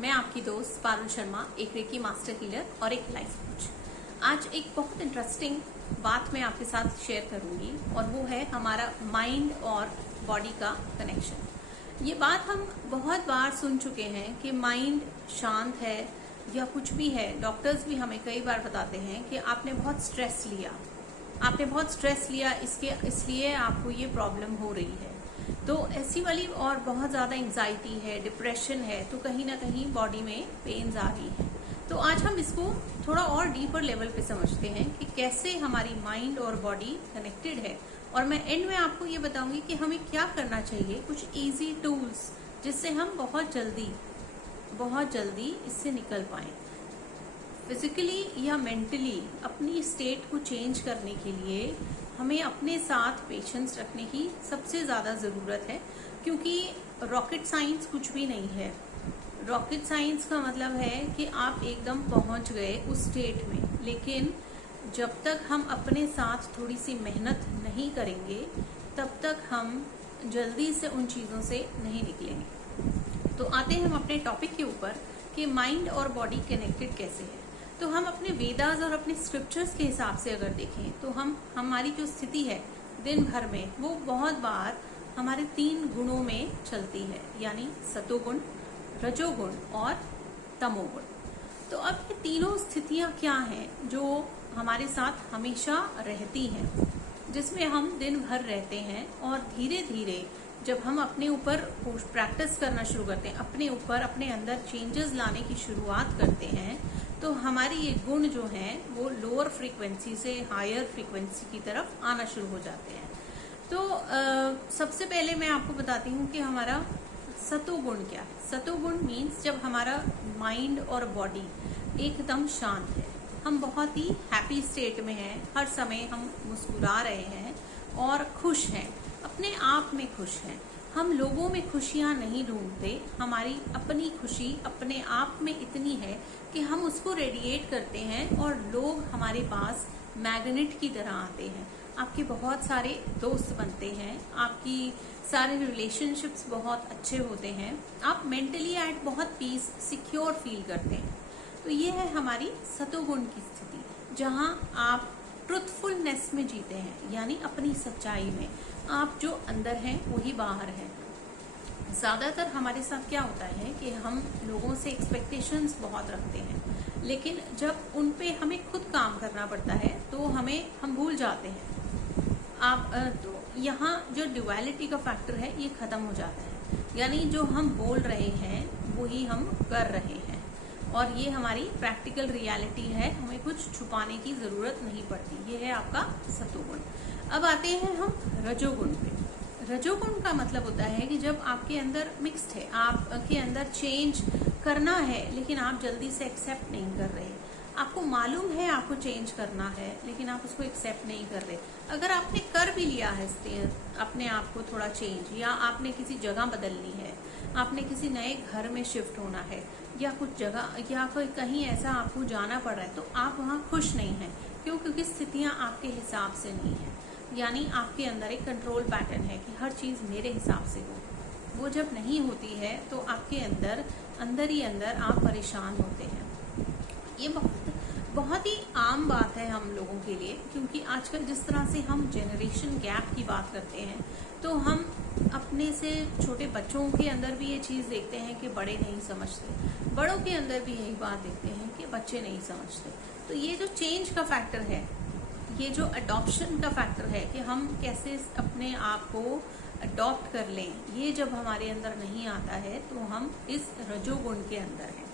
मैं आपकी दोस्त पारुल शर्मा, एक रेकी मास्टर हीलर और एक लाइफ कोच। आज एक बहुत इंटरेस्टिंग बात मैं आपके साथ शेयर करूंगी और वो है हमारा माइंड और बॉडी का कनेक्शन। ये बात हम बहुत बार सुन चुके हैं कि माइंड शांत है या कुछ भी है। डॉक्टर्स भी हमें कई बार बताते हैं कि आपने बहुत स्ट्रेस लिया, इसलिए आपको ये प्रॉब्लम हो रही है। तो ऐसी वाली और बहुत ज़्यादा एंजाइटी है, डिप्रेशन है, तो कहीं ना कहीं बॉडी में पेन्स आ रही है। तो आज हम इसको थोड़ा और डीपर लेवल पे समझते हैं कि कैसे हमारी माइंड और बॉडी कनेक्टेड है। और मैं एंड में आपको ये बताऊंगी कि हमें क्या करना चाहिए, कुछ इजी टूल्स जिससे हम बहुत जल्दी इससे निकल पाएं। फिजिकली या मेंटली अपनी स्टेट को चेंज करने के लिए हमें अपने साथ पेशेंस रखने की सबसे ज़्यादा ज़रूरत है, क्योंकि रॉकेट साइंस कुछ भी नहीं है। रॉकेट साइंस का मतलब है कि आप एकदम पहुंच गए उस स्टेट में, लेकिन जब तक हम अपने साथ थोड़ी सी मेहनत नहीं करेंगे तब तक हम जल्दी से उन चीज़ों से नहीं निकलेंगे। तो आते हैं हम अपने टॉपिक के ऊपर कि माइंड और बॉडी कनेक्टेड कैसे है। तो हम अपने वेदास और अपने स्क्रिप्चर्स के हिसाब से अगर देखें तो हमारी जो स्थिति है दिन भर में, वो बहुत बार हमारे 3 गुणों में चलती है, यानी सतोगुण, रजोगुण और तमोगुण। तो अब ये तीनों स्थितियां क्या हैं जो हमारे साथ हमेशा रहती हैं, जिसमें हम दिन भर रहते हैं। और धीरे धीरे जब हम अपने ऊपर प्रैक्टिस करना शुरू करते हैं, अपने ऊपर अपने अंदर चेंजेस लाने की शुरुआत करते हैं, तो हमारी ये गुण जो हैं वो लोअर फ्रीक्वेंसी से हायर फ्रीक्वेंसी की तरफ आना शुरू हो जाते हैं। तो सबसे पहले मैं आपको बताती हूँ कि हमारा सतोगुण क्या है। सतोगुण मीन्स जब हमारा माइंड और बॉडी एकदम शांत है, हम बहुत ही हैप्पी स्टेट में हैं, हर समय हम मुस्कुरा रहे हैं और खुश हैं, अपने आप में खुश हैं। हम लोगों में खुशियाँ नहीं ढूंढते, हमारी अपनी खुशी अपने आप में इतनी है कि हम उसको रेडिएट करते हैं और लोग हमारे पास मैग्नेट की तरह आते हैं। आपके बहुत सारे दोस्त बनते हैं, आपकी सारे रिलेशनशिप्स बहुत अच्छे होते हैं, आप मेंटली एट बहुत पीस सिक्योर फील करते हैं। तो ये है हमारी सतोगुण की स्थिति, जहाँ आप ट्रुथफुलनेस में जीते हैं, यानी अपनी सच्चाई में। आप जो अंदर हैं वही बाहर है। ज़्यादातर हमारे साथ क्या होता है कि हम लोगों से एक्सपेक्टेशंस बहुत रखते हैं, लेकिन जब उन पे हमें खुद काम करना पड़ता है तो हम भूल जाते हैं। तो यहाँ जो ड्युअलिटी का फैक्टर है ये ख़त्म हो जाता है, यानी जो हम बोल रहे हैं वही हम कर रहे हैं, और ये हमारी प्रैक्टिकल रियलिटी है, हमें कुछ छुपाने की ज़रूरत नहीं पड़ती। ये है आपका सतोगुण। अब आते हैं हम रजोगुण पे। रजोगुण का मतलब होता है कि जब आपके अंदर मिक्स्ड है, आपके अंदर चेंज करना है लेकिन आप जल्दी से एक्सेप्ट नहीं कर रहे। आपको मालूम है आपको चेंज करना है लेकिन आप उसको एक्सेप्ट नहीं कर रहे। अगर आपने कर भी लिया है अपने आप को थोड़ा चेंज, या आपने किसी जगह बदलनी है, आपने किसी नए घर में शिफ्ट होना है, या कुछ जगह या कोई कहीं ऐसा आपको जाना पड़ रहा है, तो आप वहाँ खुश नहीं हैं। क्यों? क्योंकि स्थितियाँ आपके हिसाब से नहीं है, यानी आपके अंदर एक कंट्रोल पैटर्न है कि हर चीज़ मेरे हिसाब से हो। वो जब नहीं होती है तो आपके अंदर ही अंदर आप परेशान होते हैं। ये बहुत ही आम बात है हम लोगों के लिए, क्योंकि आजकल जिस तरह से हम जनरेशन गैप की बात करते हैं, तो हम अपने से छोटे बच्चों के अंदर भी ये चीज़ देखते हैं कि बड़े नहीं समझते, बड़ों के अंदर भी यही बात देखते हैं कि बच्चे नहीं समझते। तो ये जो चेंज का फैक्टर है, ये जो अडॉप्शन का फैक्टर है कि हम कैसे अपने आप को अडॉप्ट कर लें, ये जब हमारे अंदर नहीं आता है तो हम इस रजोगुण के अंदर हैं।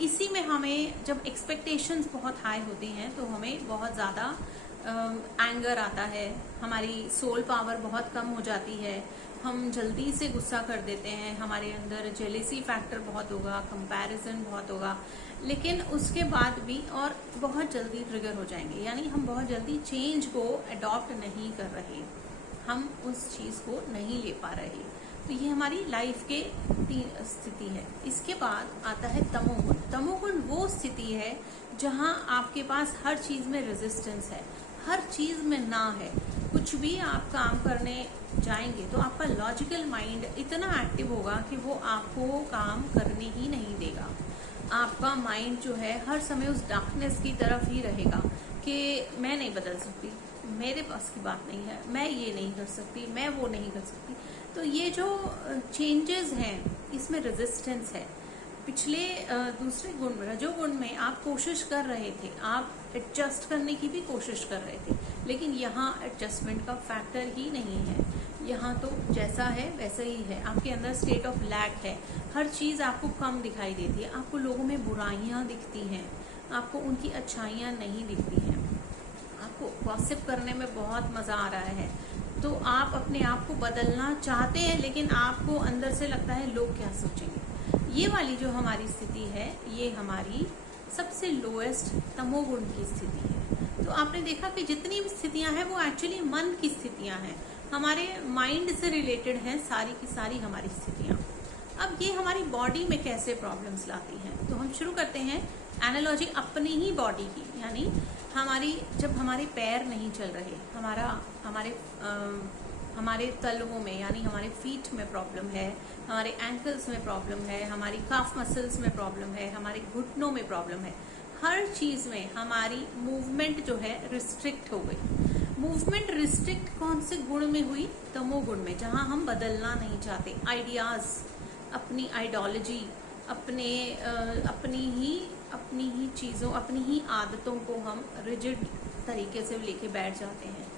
इसी में हमें जब एक्सपेक्टेशंस बहुत हाई होती हैं तो हमें बहुत ज़्यादा एंगर आता है, हमारी सोल पावर बहुत कम हो जाती है, हम जल्दी से गुस्सा कर देते हैं, हमारे अंदर जेलेसी फैक्टर बहुत होगा, कंपैरिजन बहुत होगा, लेकिन उसके बाद भी और बहुत जल्दी ट्रिगर हो जाएंगे, यानी हम बहुत जल्दी चेंज को अडॉप्ट नहीं कर रहे, हम उस चीज़ को नहीं ले पा रहे। तो ये हमारी लाइफ के 3 स्थिति है। इसके बाद आता है तमोगुण। तमोगुण वो स्थिति है जहाँ आपके पास हर चीज़ में रेजिस्टेंस है, हर चीज़ में ना है, कुछ भी आप काम करने जाएंगे तो आपका लॉजिकल माइंड इतना एक्टिव होगा कि वो आपको काम करने ही नहीं देगा। आपका माइंड जो है हर समय उस डार्कनेस की तरफ ही रहेगा कि मैं नहीं बदल सकती, मेरे पास की बात नहीं है, मैं ये नहीं कर सकती, मैं वो नहीं कर सकती। तो ये जो चेंजेस हैं इसमें रेजिस्टेंस है। पिछले दूसरे गुण में, रजोगुण में आप कोशिश कर रहे थे, आप एडजस्ट करने की भी कोशिश कर रहे थे, लेकिन यहाँ एडजस्टमेंट का फैक्टर ही नहीं है। यहाँ तो जैसा है वैसा ही है। आपके अंदर स्टेट ऑफ लैक है, हर चीज़ आपको कम दिखाई देती है, आपको लोगों में बुराइयाँ दिखती हैं, आपको उनकी अच्छाइयाँ नहीं दिखती हैं, आपको गॉसिप करने में बहुत मज़ा आ रहा है। तो आप अपने आप को बदलना चाहते हैं, लेकिन आपको अंदर से लगता है लोग क्या सोचेंगे। ये वाली जो हमारी स्थिति है ये हमारी सबसे लोएस्ट तमोगुण की स्थिति है। तो आपने देखा कि जितनी भी स्थितियां हैं वो एक्चुअली मन की स्थितियां हैं, हमारे माइंड से रिलेटेड हैं सारी की सारी हमारी स्थितियां। अब ये हमारी बॉडी में कैसे प्रॉब्लम्स लाती हैं, तो हम शुरू करते हैं एनालॉजी अपनी ही बॉडी की। यानी जब हमारे पैर नहीं चल रहे, हमारे तलवों में यानी हमारे फीट में प्रॉब्लम है, हमारे एंकल्स में प्रॉब्लम है, हमारी काफ मसल्स में प्रॉब्लम है, हमारे घुटनों में प्रॉब्लम है, हर चीज में हमारी मूवमेंट जो है रिस्ट्रिक्ट हो गई। मूवमेंट रिस्ट्रिक्ट कौन से गुण में हुई? तमोगुण में, जहां हम बदलना नहीं चाहते। आइडियाज, अपनी आइडियोलॉजी, अपनी ही चीजों, अपनी ही आदतों को हम रिजिड तरीके से लेके बैठ जाते हैं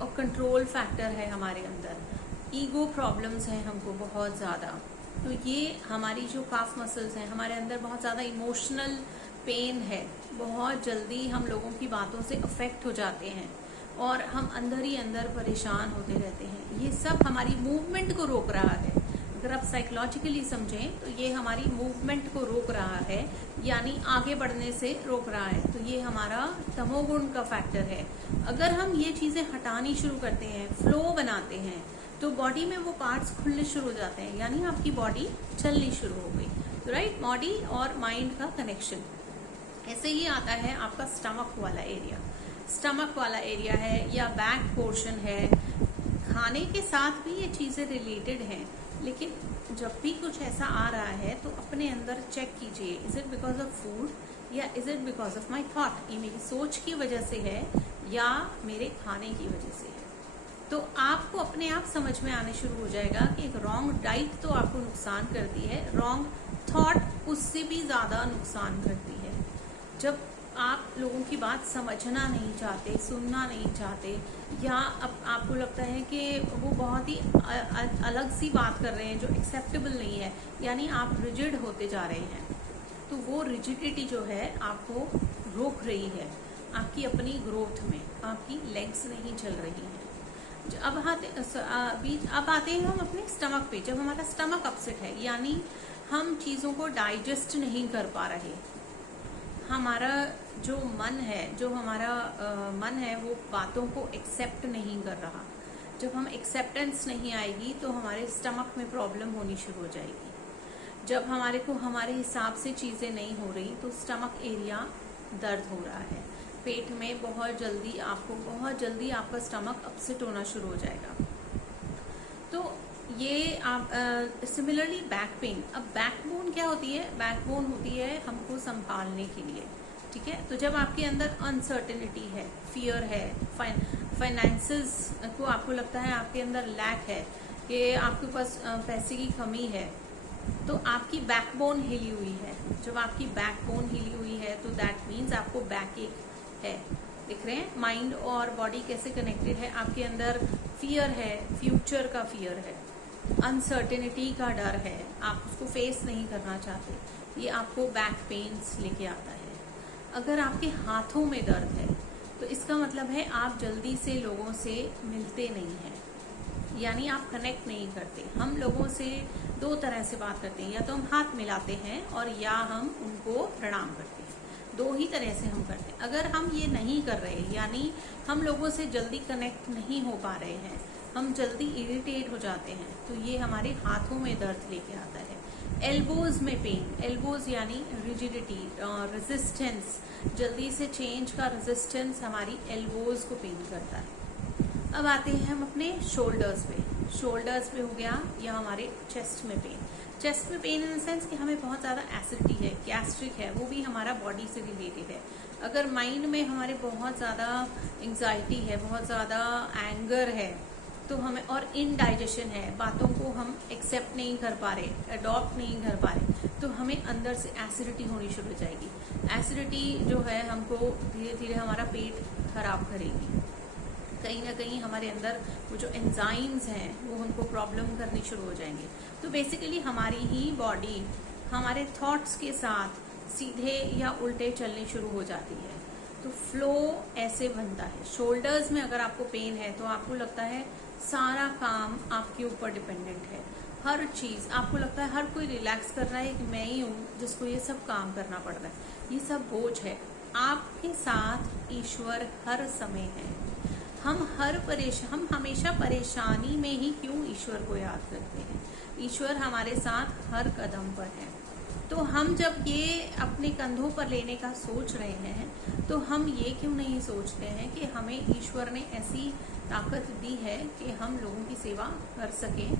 और कंट्रोल फैक्टर है हमारे अंदर, ईगो प्रॉब्लम्स हैं हमको बहुत ज़्यादा। तो ये हमारी जो काफ मसल्स हैं, हमारे अंदर बहुत ज़्यादा इमोशनल पेन है, बहुत जल्दी हम लोगों की बातों से अफेक्ट हो जाते हैं और हम अंदर ही अंदर परेशान होते रहते हैं। ये सब हमारी मूवमेंट को रोक रहा है। अगर आप साइकोलॉजिकली समझें तो ये हमारी मूवमेंट को रोक रहा है, यानी आगे बढ़ने से रोक रहा है। तो ये हमारा तमोगुण का फैक्टर है। अगर हम ये चीज़ें हटानी शुरू करते हैं, फ्लो बनाते हैं, तो बॉडी में वो पार्ट्स खुलने शुरू हो जाते हैं, यानी आपकी बॉडी चलनी शुरू हो गई। तो राइट, बॉडी और माइंड का कनेक्शन ऐसे ही आता है आपका स्टमक वाला एरिया। स्टमक वाला एरिया है या बैक पोर्शन है, खाने के साथ भी ये चीज़ें रिलेटेड हैं। लेकिन जब भी कुछ ऐसा आ रहा है तो अपने अंदर चेक कीजिए, is it because of food या is it because of my thought. ये मेरी सोच की वजह से है या मेरे खाने की वजह से है। तो आपको अपने आप समझ में आने शुरू हो जाएगा कि एक रॉन्ग डाइट तो आपको नुकसान करती है, रॉन्ग थॉट उससे भी ज़्यादा नुकसान करती है। जब आप लोगों की बात समझना नहीं चाहते, सुनना नहीं चाहते, या आपको लगता है कि वो बहुत ही अलग सी बात कर रहे हैं जो एक्सेप्टेबल नहीं है, यानी आप रिजिड होते जा रहे हैं, तो वो रिजिडिटी जो है आपको रोक रही है आपकी अपनी ग्रोथ में, आपकी लेग्स नहीं चल रही हैं। अब आते हैं हम अपने स्टमक पे। जब हमारा स्टमक अपसेट है, यानी हम चीज़ों को डाइजेस्ट नहीं कर पा रहे, हमारा जो मन है वो बातों को एक्सेप्ट नहीं कर रहा। जब हम एक्सेप्टेंस नहीं आएगी तो हमारे स्टमक में प्रॉब्लम होनी शुरू हो जाएगी। जब हमारे हिसाब से चीज़ें नहीं हो रही तो स्टमक एरिया दर्द हो रहा है, पेट में बहुत जल्दी आपका स्टमक अपसेट होना शुरू हो जाएगा। तो ये सिमिलरली बैक पेन। अब बैकबोन क्या होती है? बैकबोन होती है हमको संभालने के लिए, ठीक है। तो जब आपके अंदर अनसर्टेनिटी है, फियर है, फाइनेंसेस को आपको लगता है आपके अंदर लैक है, कि आपके पास पैसे की कमी है, तो आपकी बैकबोन हिली हुई है। जब आपकी बैकबोन हिली हुई है तो दैट मीन्स आपको बैक एक है। दिख रहे हैं माइंड और बॉडी कैसे कनेक्टेड है। आपके अंदर फियर है, फ्यूचर का फियर है, अनसर्टेनिटी का डर है, आप उसको फेस नहीं करना चाहते, ये आपको बैक पेन्स लेके आता है। अगर आपके हाथों में दर्द है तो इसका मतलब है आप जल्दी से लोगों से मिलते नहीं हैं, यानी आप कनेक्ट नहीं करते। हम लोगों से दो तरह से बात करते हैं, या तो हम हाथ मिलाते हैं और या हम उनको प्रणाम करते हैं, दो ही तरह से हम करते हैं। अगर हम ये नहीं कर रहे, यानी हम लोगों से जल्दी कनेक्ट नहीं हो पा रहे हैं, हम जल्दी इरिटेट हो जाते हैं, तो ये हमारे हाथों में दर्द लेके आता है। एल्बोज में पेन, एल्बोज यानी रिजिडिटी, रेजिस्टेंस, जल्दी से चेंज का रेजिस्टेंस हमारी एल्बोज को पेन करता है। अब आते हैं हम अपने शोल्डर्स पे। शोल्डर्स पे हो गया या हमारे चेस्ट में पेन। चेस्ट में पेन इन द सेंस कि हमें बहुत ज़्यादा एसिडिटी है, गैस्ट्रिक है, वो भी हमारा बॉडी से रिलेटेड है। अगर माइंड में हमारे बहुत ज़्यादा एंग्जाइटी है, बहुत ज़्यादा एंगर है, तो हमें और इनडाइजेशन है, बातों को हम एक्सेप्ट नहीं कर पा रहे, अडॉप्ट नहीं कर पा रहे, तो हमें अंदर से एसिडिटी होनी शुरू हो जाएगी। एसिडिटी जो है हमको धीरे धीरे हमारा पेट खराब करेगी। कहीं ना कहीं हमारे अंदर वो जो एंजाइम्स हैं वो उनको प्रॉब्लम करनी शुरू हो जाएंगे। तो बेसिकली हमारी ही बॉडी हमारे थॉट्स के साथ सीधे या उल्टे चलने शुरू हो जाती है। तो फ्लो ऐसे बनता है। शोल्डर्स में अगर आपको पेन है तो आपको लगता है सारा काम आपके ऊपर डिपेंडेंट है। हर चीज आपको लगता है हर कोई रिलैक्स कर रहा है कि मैं ही हूँ जिसको ये सब काम करना पड़ रहा है। ये सब बोझ है। आपके साथ ईश्वर हर समय है। हम हमेशा परेशानी में ही क्यों ईश्वर को याद करते हैं। ईश्वर हमारे साथ हर कदम पर है। तो हम जब ये अपने कंधों पर लेने का सोच रहे हैं तो हम ये क्यों नहीं सोचते हैं कि हमें ईश्वर ने ऐसी ताकत दी है कि हम लोगों की सेवा कर सकें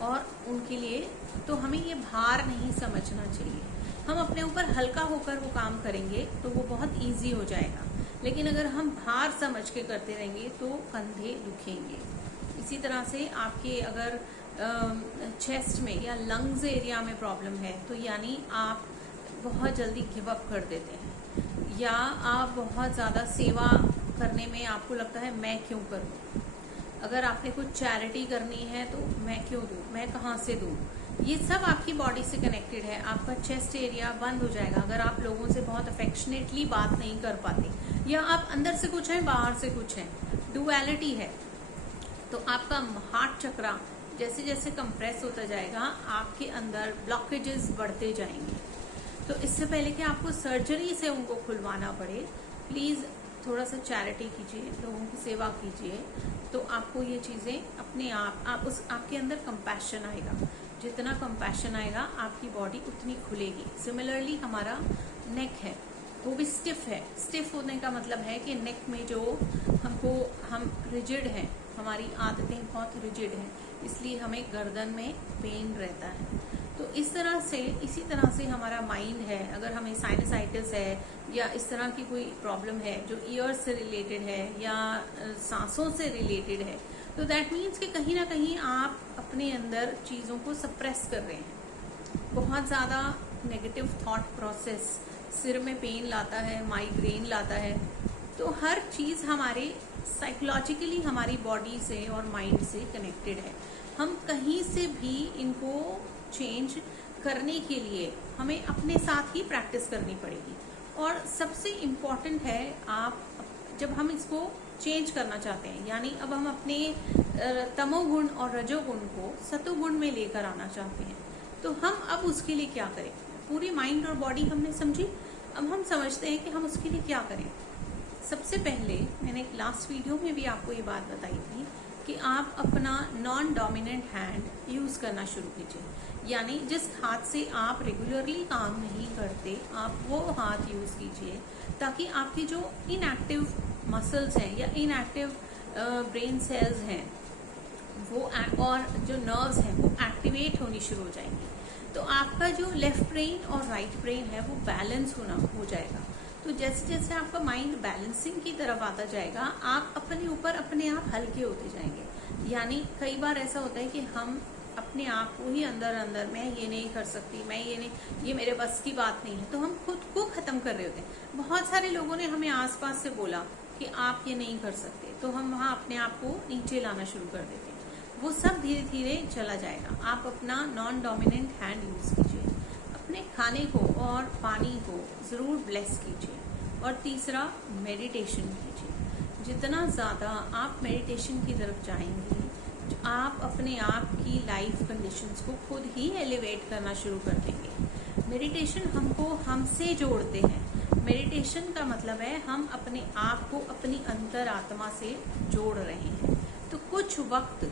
और उनके लिए, तो हमें ये भार नहीं समझना चाहिए। हम अपने ऊपर हल्का होकर वो काम करेंगे तो वो बहुत इजी हो जाएगा, लेकिन अगर हम भार समझ के करते रहेंगे तो कंधे दुखेंगे। इसी तरह से आपके अगर चेस्ट में या लंग्स एरिया में प्रॉब्लम है तो यानी आप बहुत जल्दी गिव अप कर देते हैं, या आप बहुत ज़्यादा सेवा करने में आपको लगता है मैं क्यों करूं। अगर आपने कुछ चैरिटी करनी है तो मैं क्यों दूं, मैं कहाँ से दूं। ये सब आपकी बॉडी से कनेक्टेड है। आपका चेस्ट एरिया बंद हो जाएगा अगर आप लोगों से बहुत अफेक्शनेटली बात नहीं कर पाते, या आप अंदर से कुछ हैं बाहर से कुछ हैं, डुअलिटी है। तो आपका हार्ट चक्रा जैसे जैसे कंप्रेस होता जाएगा आपके अंदर ब्लॉकेजेस बढ़ते जाएंगे। तो इससे पहले कि आपको सर्जरी से उनको खुलवाना पड़े, प्लीज थोड़ा सा चैरिटी कीजिए, लोगों की सेवा कीजिए, तो आपको ये चीजें अपने आप आपके अंदर कंपैशन आएगा। जितना कंपैशन आएगा आपकी बॉडी उतनी खुलेगी। सिमिलरली हमारा नेक है वो भी स्टिफ है। स्टिफ होने का मतलब है कि नेक में जो हम रिजिड हैं, हमारी आदतें बहुत रिजिड हैं, इसलिए हमें गर्दन में पेन रहता है। तो इसी तरह से हमारा माइंड है। अगर हमें साइनसाइटिस है या इस तरह की कोई प्रॉब्लम है जो ईयर से रिलेटेड है या सांसों से रिलेटेड है, तो दैट मीन्स कि कहीं ना कहीं आप अपने अंदर चीज़ों को सप्रेस कर रहे हैं। बहुत ज़्यादा नेगेटिव थॉट प्रोसेस सिर में पेन लाता है, माइग्रेन लाता है। तो हर चीज़ हमारे साइकोलॉजिकली हमारी बॉडी से और माइंड से कनेक्टेड है। हम कहीं से भी इनको चेंज करने के लिए हमें अपने साथ ही प्रैक्टिस करनी पड़ेगी। और सबसे इम्पॉर्टेंट है, आप जब हम इसको चेंज करना चाहते हैं, यानी अब हम अपने तमोगुण और रजोगुण को सतोगुण में लेकर आना चाहते हैं, तो हम अब उसके लिए क्या करें। पूरी माइंड और बॉडी हमने समझी, अब हम समझते हैं कि हम उसके लिए क्या करें। सबसे पहले मैंने लास्ट वीडियो में भी आपको ये बात बताई थी कि आप अपना नॉन डोमिनेंट हैंड यूज करना शुरू कीजिए। यानी जिस हाथ से आप रेगुलरली काम नहीं करते, आप वो हाथ यूज कीजिए, ताकि आपकी जो इनएक्टिव मसल्स हैं या इनएक्टिव ब्रेन सेल्स हैं वो और जो नर्व्स हैं वो एक्टिवेट होनी शुरू हो जाएंगी। तो आपका जो लेफ्ट ब्रेन और राइट ब्रेन है वो बैलेंस हो जाएगा। तो जैसे जैसे आपका माइंड बैलेंसिंग की तरफ आता जाएगा, आप अपने ऊपर अपने आप हल्के होते जाएंगे। यानी कई बार ऐसा होता है कि हम अपने आप को ही अंदर मैं ये नहीं कर सकती, मैं ये नहीं, ये मेरे बस की बात नहीं है, तो हम खुद को खत्म कर रहे होते हैं। बहुत सारे लोगों ने हमें आसपास से बोला कि आप ये नहीं कर सकते, तो हम वहाँ अपने आप को नीचे लाना शुरू कर देते हैं। वो सब धीरे धीरे चला जाएगा। आप अपना नॉन डोमिनेंट हैंड यूज कीजिए, अपने खाने को और पानी को जरूर ब्लेस कीजिए, और तीसरा मेडिटेशन कीजिए। जितना ज़्यादा आप मेडिटेशन की तरफ जाएंगे, आप अपने आप की लाइफ कंडीशंस को खुद ही एलिवेट करना शुरू कर देंगे। मेडिटेशन हमको हमसे जोड़ते हैं। मेडिटेशन का मतलब है हम अपने आप को अपनी अंतरात्मा से जोड़ रहे हैं। तो कुछ वक्त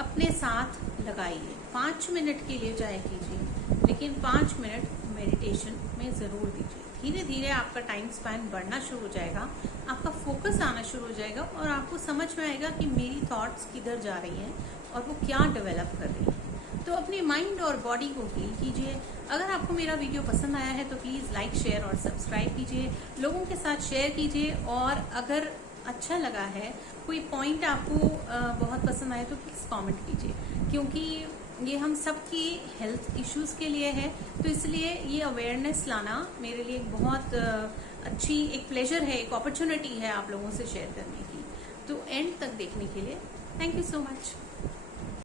अपने साथ लगाइए, 5 मिनट के लिए चाहे कीजिए, लेकिन 5 मिनट मेडिटेशन में ज़रूर दीजिए। धीरे धीरे आपका टाइम स्पैन बढ़ना शुरू हो जाएगा, आपका फोकस आना शुरू हो जाएगा और आपको समझ में आएगा कि मेरी थॉट्स किधर जा रही हैं और वो क्या डेवलप कर रही हैं। तो अपने माइंड और बॉडी को हील कीजिए। अगर आपको मेरा वीडियो पसंद आया है तो प्लीज़ लाइक, शेयर और सब्सक्राइब कीजिए, लोगों के साथ शेयर कीजिए। और अगर अच्छा लगा है, कोई पॉइंट आपको बहुत पसंद आए तो प्लीज़ कमेंट कीजिए, क्योंकि ये हम सबकी हेल्थ इश्यूज़ के लिए है। तो इसलिए ये अवेयरनेस लाना मेरे लिए बहुत अच्छी एक प्लेजर है, एक अपॉर्चुनिटी है आप लोगों से शेयर करने की। तो एंड तक देखने के लिए थैंक यू सो मच।